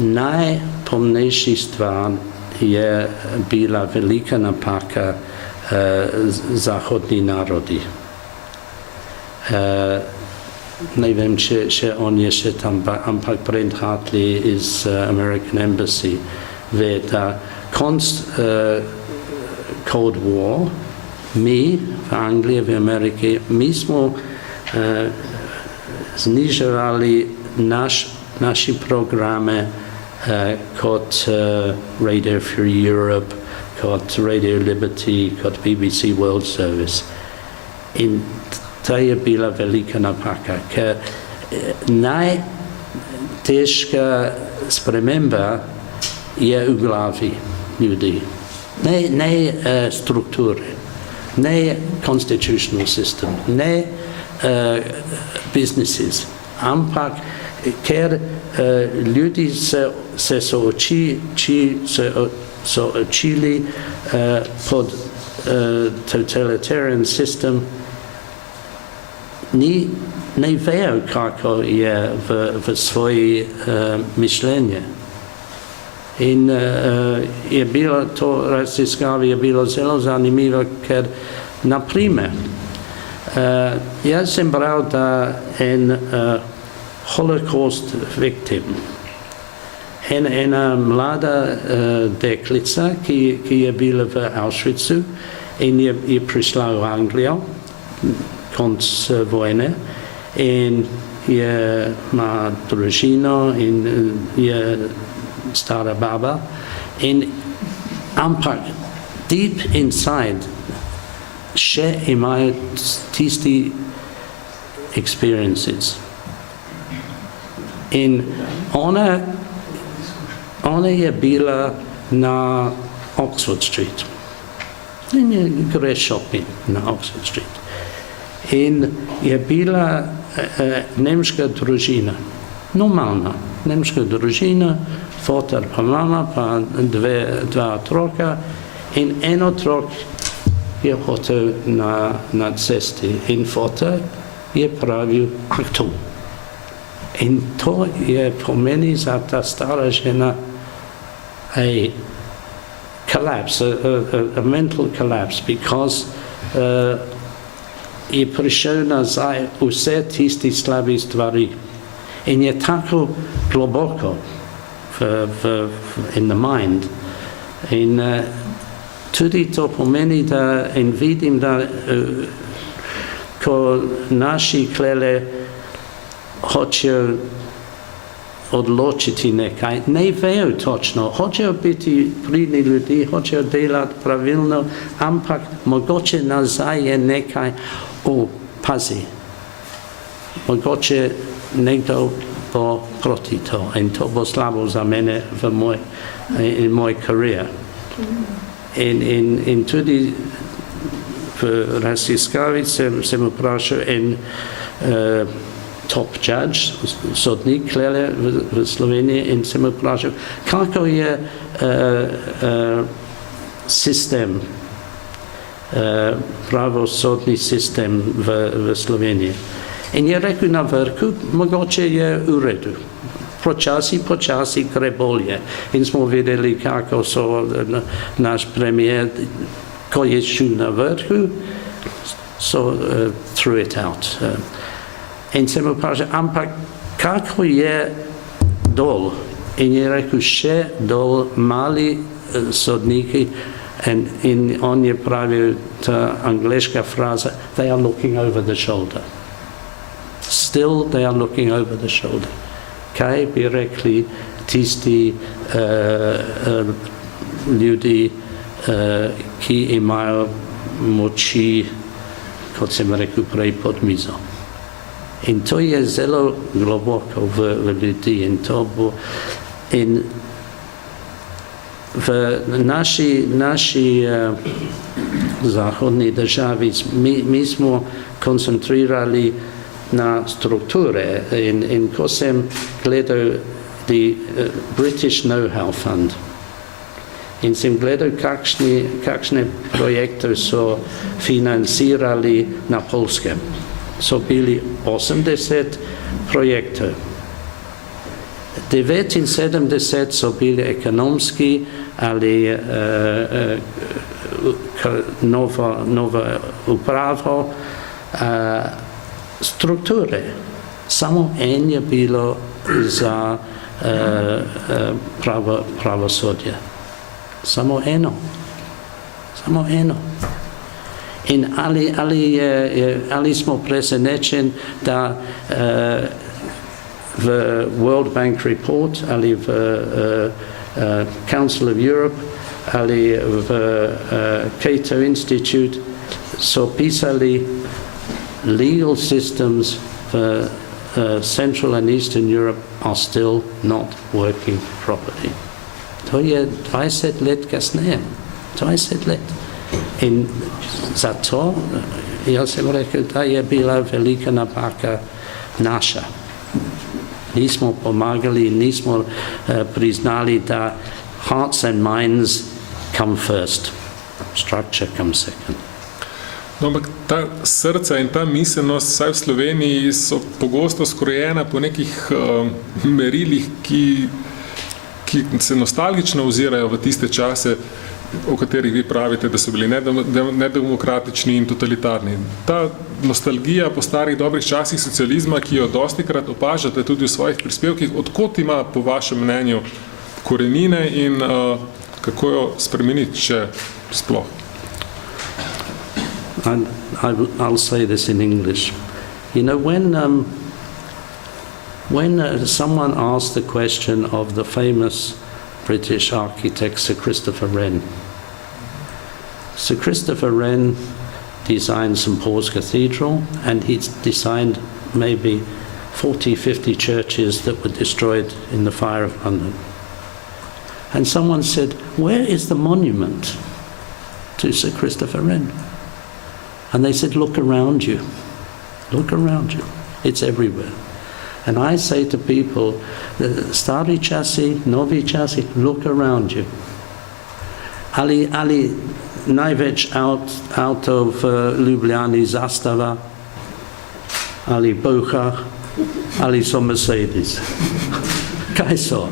najpomembnejša stvar je bila velika napaka zahodni narodi. Ne vem, če on je še tam, ampak Brent Hartley iz American Embassy ve, da konc Cold War, mi v Angliji, v Ameriki, mi smo zniževali naši programe kot Radio Free Europe, kot Radio Liberty, kot BBC World Service. In to je bila velika napaka, ker najtežka sprememba je v glavi ljudi. Ne strukture, ne constitutional system, ne businesses, ampak ker ljudi se soočili pod totalitarian system, ne vejo, kako je v svoje mišljenje. In je bilo to raziskave je bilo zelo zanimivo, ker naprimer jaz sem bral, da en holocaust victim, ena mlada deklica, ki je bila v Auschwitzu in je prišla v Anglijo konc vojne in ima družino in je stara baba, ampak deep inside še imajo tisti experiences. In ona je bila na Oxford Street. In je gre shopping na Oxford Street. In je bila nemška družina, normalna nemška družina, fotar pa mama, pa dva otroka in en otrok je hotel na cesti in fotar je pravil tu. In to je pomeni za ta stara žena a collapse, a mental collapse, because je prišel nazaj vse tisti slabi stvari. In je tako globoko in the mind. In tudi to pomeni, da in vidim, da ko naši klele hočejo odločiti nekaj, ne vejo točno, hočejo biti pridni ljudi, hočejo delati pravilno, ampak mogoče nazaj je nekaj, pazi, mogoče nekdo bo proti to in to bo slabo za mene v moj karier. In tudi v raziskavi sem vprašal en top judge, sodnik klele v Sloveniji in sem vprašal, kako je sistem, pravosodni sistem v Sloveniji. In je rekel na vrhu, mogoče je v redu. Počasi gre bolje. In smo videli, kako so naš premijer, ko je šel na vrhu, so threw it out. In sem vprašal, ampak kako je dol? In je rekel, še dol mali sodniki, in on je pravil ta angleška fraza, they are looking over the shoulder. Still they are looking over the shoulder. Kaj bi rekli tisti ljudi, ki imajo moči, kot sem rekel prej, pod mizo. In to je zelo globoko v ljudi in to bo. In v naši zahodni državi mi smo koncentrirali na strukture in ko sem gledal British Know-how Fund in sem gledal, kakšne projekte so financirali na Polskem. So bili 80 projektov. 79 so bili ekonomski ali nova upravo strukture. Samo en je bilo za pravosodje. Samo eno. In ali smo presenečeni, da v World Bank Report ali v Council of Europe ali v Cato Institute so pisali legal systems v Central and Eastern Europe are still not working properly. To je 20 let kasneje. 20 let. In zato, jaz sem rekel, da je bila velika napaka naša. Nismo pomagali, nismo priznali, da hearts and minds come first. Structure comes second. No, ampak ta srca in ta miselnost, vsaj v Sloveniji, so pogosto skrojena po nekih merilih, ki se nostalgično ozirajo v tiste čase, o katerih vi pravite, da so bili nedemokratični in totalitarni. Ta nostalgija po starih dobrih časih socializma, ki jo dostikrat opažate tudi v svojih prispevkih, odkot ima po vašem mnenju korenine in kako jo spremeniti, če sploh? I'll say this in English. You know, when someone asked the question of the famous British architect Sir Christopher Wren. Sir Christopher Wren designed St. Paul's Cathedral, and he designed maybe 40, 50 churches that were destroyed in the fire of London. And someone said, where is the monument to Sir Christopher Wren? And they said, look around you. Look around you. It's everywhere. And I say to people, stari časi, novi časi, look around you. Ali največ avtov v Ljubljani Zastava, ali Boha, ali so Mercedes. Kaj so?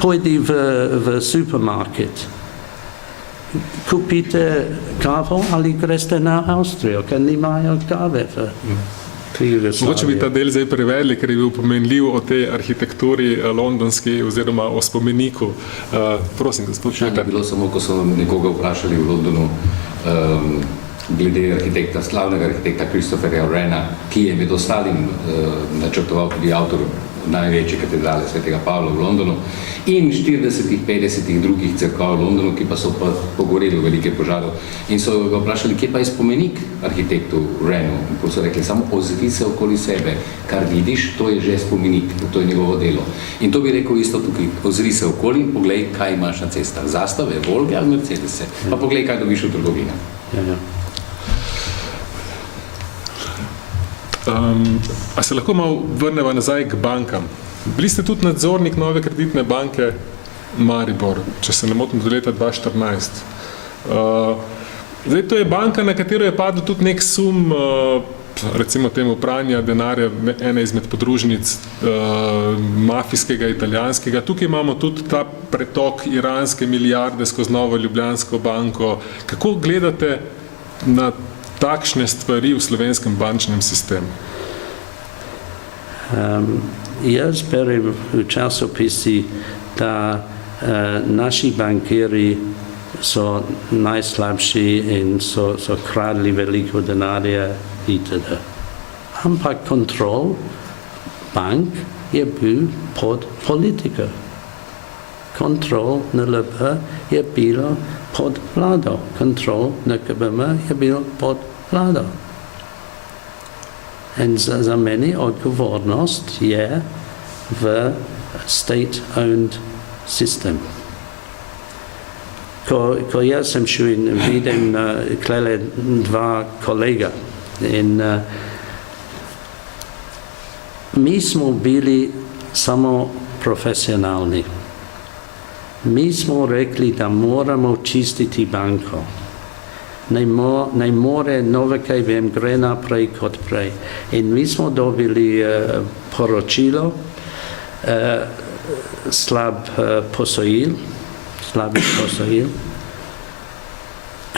Pojdi v supermarket. Kupite kavo ali greste na Avstrijo, ker nimajo kave v Mogoče bi ta del zdaj prevedli, ker je bil pomenljiv o tej arhitekturi londonski oziroma o spomeniku. Prosim, gospod Šeter. Bilo samo, ko so nekoga vprašali v Londonu glede arhitekta, slavnega arhitekta Christopherja Wrena, ki je med ostalim načrtoval tudi avtor največje katedrale svetega Pavla v Londonu in 40-50 drugih cerkva v Londonu, ki pa so pa pogoreli v velike požaru. In so ga vprašali, kje pa je spomenik arhitektu Wrenu. In ko so rekli, samo ozri se okoli sebe, kar vidiš, to je že spomenik, to je njegovo delo. In to bi rekel isto tukaj, ozri se okoli in poglej, kaj imaš na cestah. Zastave, Volge ali Mercedese. Pa poglej, kaj dobiš v trgovinah. Ja. A se lahko malo vrneva nazaj k bankam? Bili ste tudi nadzornik nove kreditne banke Maribor, če se ne motim, do leta 2014. Zdaj, to je banka, na katero je padel tudi nek sum, recimo temu pranja denarja, ene izmed podružnic mafijskega, italijanskega. Tukaj imamo tudi ta pretok iranske milijarde skozi Novo Ljubljansko banko. Kako gledate na takšne stvari v slovenskem bančnem sistemu? Jaz berem v časopisi, da naši bankiri so najslabši in so kradli veliko denarja itd. Ampak kontrol bank je bil pod politiko. Kontrol NLB je bilo pod vlado. Kontrol NKBM je bil pod vlado. In za meni odgovornost je v state-owned system. Ko jaz sem šel in vidim klele dva kolega in mi smo bili samo profesionalni. Mi smo rekli, da moramo čistiti banko. Naj more nove, kaj vem, gre naprej kot prej. In mi smo dobili poročilo slabih posojil.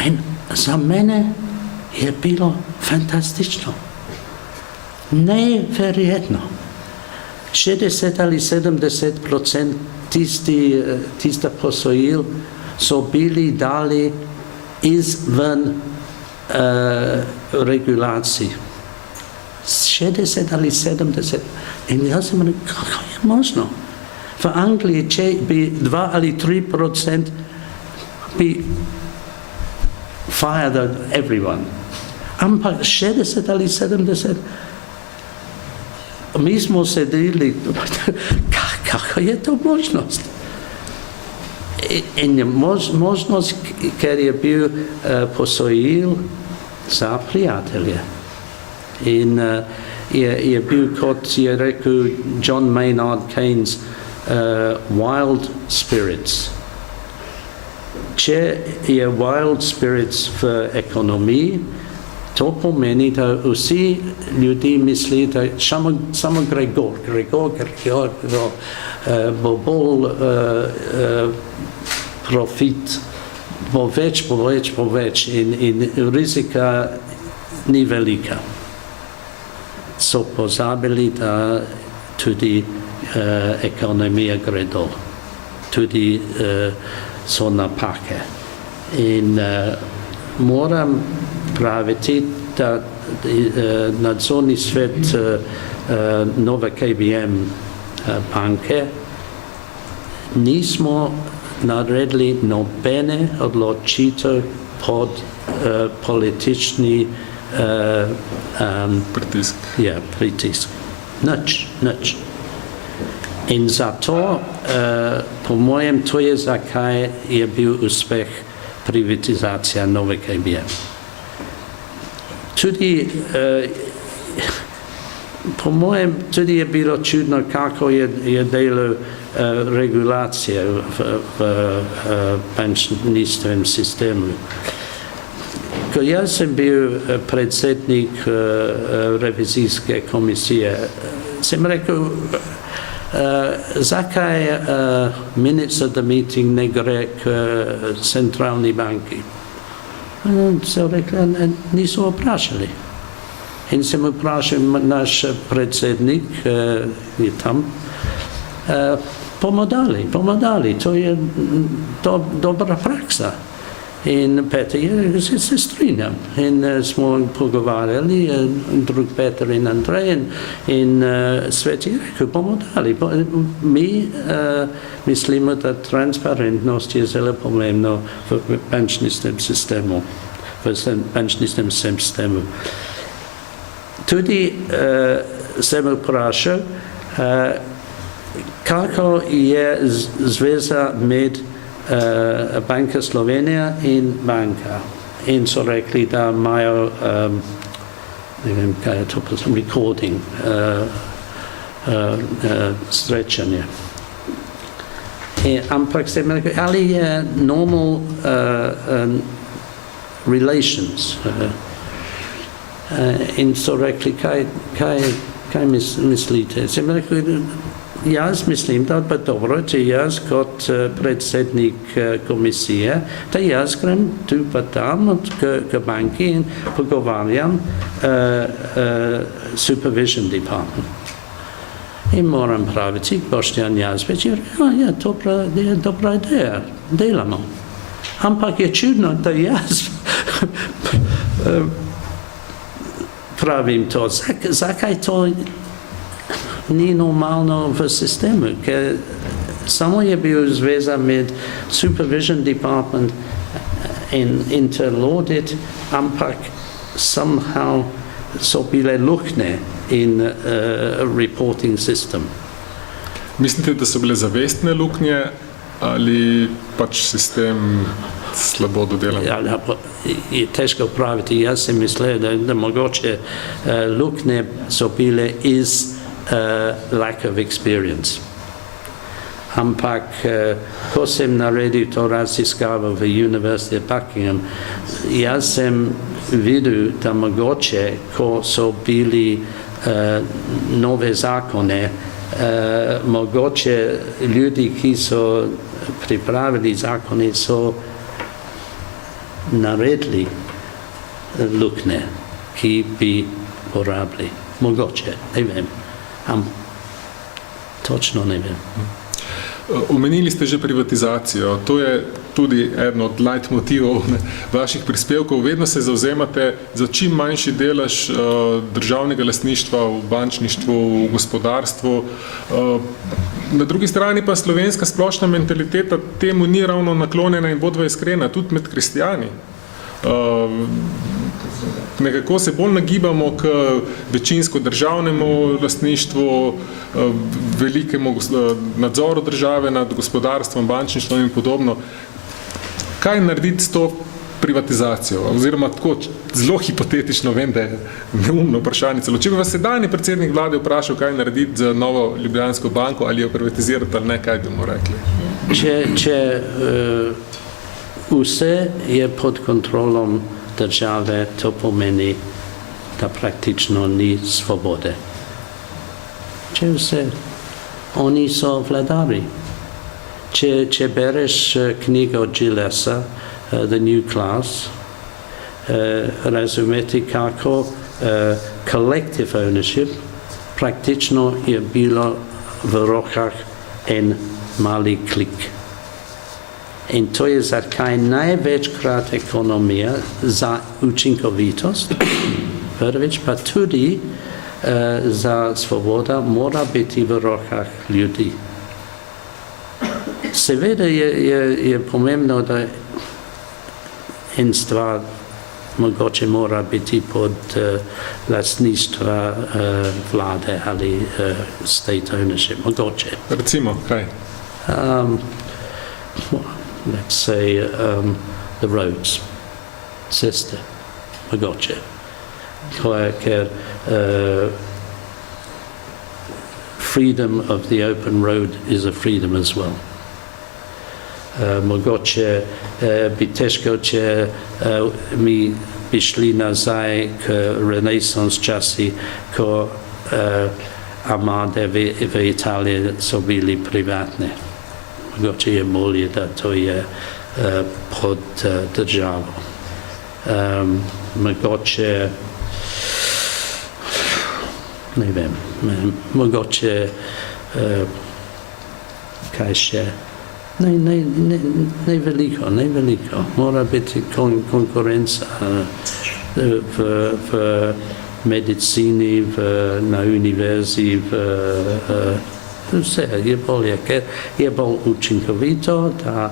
In za mene je bilo fantastično. Neverjetno. 60 ali 70% tista posojil so bili dali izven regulacij. 60 ali 70. In jaz sem rekel, kako je možno? V Angliji, če bi 2 ali 3% bi fired everyone. Ampak 60 ali 70, mi smo sedeli, kako je to možnost? In je možnost, ker je bil posojil za prijatelje. In je bil, kot je rekel John Maynard Keynes, wild spirits. Če je wild spirits v ekonomiji, to pomeni, da vsi ljudi misli, da samo gre gor, bo bolj profit, bo več in rizika ni velika. So pozabili, da tudi ekonomija gre dol. Tudi so napake. In moram praviti, da nadzorni svet nove KBM banke nismo naredili nobene odločitev pod politični pritisk. Pritisk. Nič. In zato, po mojem, to je zakaj je bil uspeh privatizacija nove KBM. Tudi, po mojem, tudi je bilo čudno, kako je delal regulacije v bančniškem sistemu. Ko jaz sem bil predsednik revizijske komisije, sem rekel, zakaj minutes of the meeting ne gre k centralni banki? So rekli, niso vprašali. In sem vprašal naš predsednik, je tam, bomo dali, to je dobra praksa. In Peter se strinjam. In smo pogovarjali, drug Peter in Andrej, in svet je rekel, bomo dali. Mi mislimo, da transparentnost je zelo pomembno v bančniškem sistemu. Tudi sem vprašal, kako je zveza med Banka Slovenija in banka. In so rekli, da imajo, ne vem, kaj je to, recording, srečanje. Ampak sem rekel, ali je normal relations? In so rekli, kaj mislite? Sem rekel, jaz mislim, da pa dobro, če jaz kot predsednik komisije, da jaz grem tu pa tam k banki in pogovarjam supervision department. In moram praviti, Boštjan Jazbeč je rekel, to je dobra ideja, delamo. Ampak je čudno, da jaz pravim to. Zakaj to ni normalno v sistemu, ker samo je bil zveza med supervision department in interlaudit, ampak somehow so bile luknje in reporting system. Mislite, da so bile zavestne luknje ali pač sistem slabo dodelan? Je težko praviti. Jaz sem mislil, da mogoče luknje so bile iz lack of experience. Ampak, ko sem naredil to raziskavo v University of Buckingham, jaz sem videl, da mogoče, ko so bili nove zakone mogoče ljudi, ki so pripravili zakone, so naredili lukne, ki bi porabili. Mogoče, ne vem. Točno ne vem. Omenili ste že privatizacijo. To je tudi eden od leitmotivov vaših prispevkov. Vedno se zavzemate za čim manjši delež državnega lastništva v bančništvu, v gospodarstvu. Na drugi strani pa slovenska splošna mentaliteta temu ni ravno naklonjena in bodva iskrena, tudi med kristijani. Nekako se bolj nagibamo k večinsko državnemu lastništvu, velikemu nadzoru države nad gospodarstvom, bančništvom in podobno. Kaj narediti s to privatizacijo? Oziroma tako zelo hipotetično, vem, da je neumno vprašanje. Če bi vas sedanji predsednik vlade vprašal, kaj narediti za novo Ljubljansko banko, ali jo privatizirati ali ne, kaj bi mu rekli? Če vse je pod kontrolom države, to pomeni, da praktično ni svobode. Če vse, oni so vladari. Če bereš knjigo Gilesa, The New Class, razumeti kako collective ownership praktično je bilo v rokah en mali klik. In to je zakaj največkrat ekonomija za učinkovitost, prvič pa tudi za svoboda mora biti v rokah ljudi. Seveda je pomembno, da en stvar mogoče mora biti pod lastništva vlade ali state ownership, mogoče. Recimo, kaj? Let's say the roads, ceste, mogoče. Ker freedom of the open road is a freedom as well. Mogoče bi težko, če mi bi šli nazaj k renesans časi, ko armade v Italiji so bili privatne. Mogoče je bolje, da to je pod državo. Mogoče, ne vem, mogoče, kaj še, ne veliko. Mora biti konkurenca v medicini, na univerzi, vse je bolje, ker je bolj učinkovito, da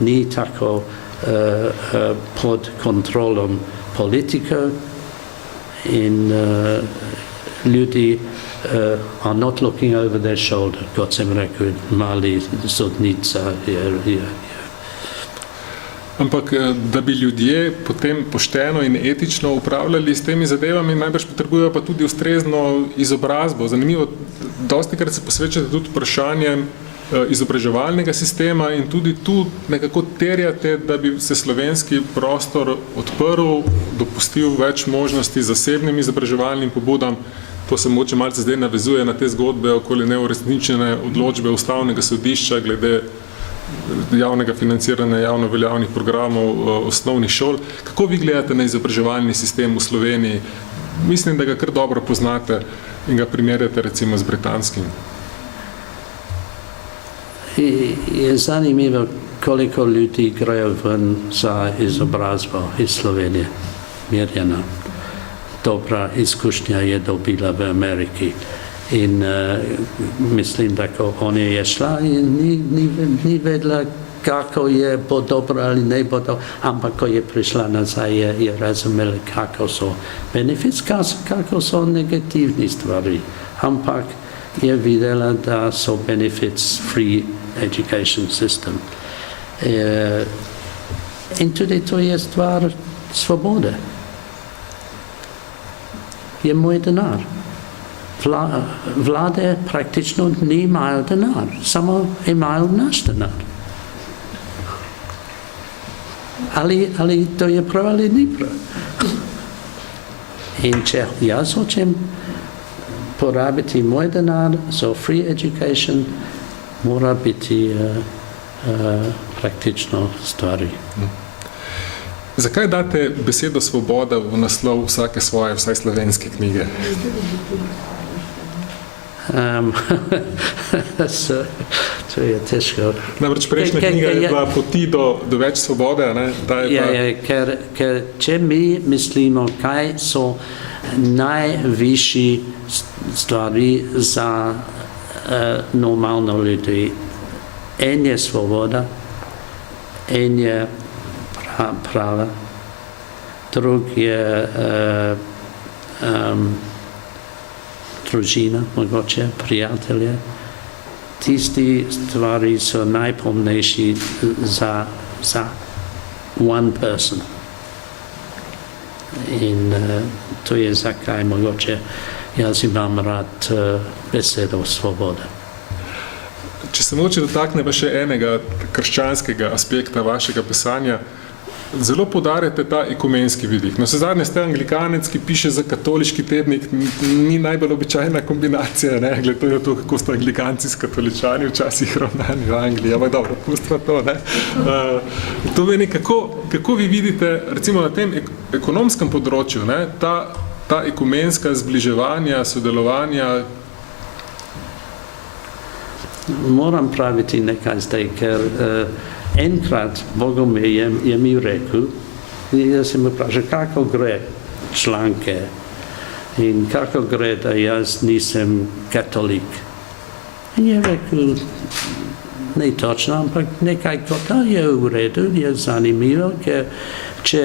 ni tako pod kontrolom politikov in ljudi are not looking over their shoulder, kot sem rekel, mali sodnica je. Ampak, da bi ljudje potem pošteno in etično upravljali s temi zadevami, najbrž potrebujejo pa tudi ustrezno izobrazbo. Zanimivo, dostikrat se posvečate tudi vprašanjem izobraževalnega sistema in tudi tu nekako terjate, da bi se slovenski prostor odprl, dopustil več možnosti zasebnim izobraževalnim pobudam. To se mogoče malce zdaj navezuje na te zgodbe okoli neuresničene odločbe Ustavnega sodišča glede javnega financiranja javno veljavnih programov osnovnih šol. Kako vi gledate na izobraževalni sistem v Sloveniji? Mislim, da ga kar dobro poznate in ga primerjate recimo z britanskim. Je zanimivo, koliko ljudi grejo ven za izobrazbo iz Slovenije. Mirjana. Dobra izkušnja je dobila v Ameriki. In mislim, da ko ona je šla in ni vedela, kako je bo dobro ali ne bo dobro, ampak ko je prišla nazaj, je razumela, kako so benefits, kako so negativni stvari. Ampak je videla, da so benefits free education system. In tudi to je stvar svobode. Je moj denar. Vlade praktično nimajo denar, samo imajo naš denar. Ali to je prav ali ni prav. In če jaz hočem porabiti moj denar za free education, mora biti praktično stvari. Zakaj date besedo svoboda v naslov vsake svoje, vsaj slovenske knjige? To je težko. Namreč prejšnja knjiga je bila Poti do več svobode, ne? Ker če mi mislimo, kaj so najvišji stvari za normalno ljudi. En je svoboda, en je prava, drug je družina, mogoče, prijatelje. Tisti stvari so najpomembnejši za one person. In to je zakaj mogoče jaz imam rad besedo svoboda. Če se mogoče dotakne pa še enega krščanskega aspekta vašega pisanja, zelo poudarjate ta ekumenski vidik. No, zadnje ste anglikanec, ki piše za katoliški tednik, ni najbolj običajna kombinacija, ne? Glede to, kako sto anglikanci s katoličani včasih ravnani v Angliji, ampak dobro, pustva to, ne? To meni, kako vi vidite, recimo na tem ekonomskem področju, ne? Ta ekumenska zbliževanja, sodelovanja? Moram praviti nekaj zdaj, ker enkrat Bogomir je mi rekel, jaz sem vprašal, kako gre članke in kako gre, da jaz nisem katolik. In je rekel, ne točno, ampak nekaj kot je v redu, je zanimivo, ker če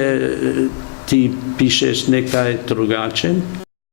ti pišeš nekaj drugače,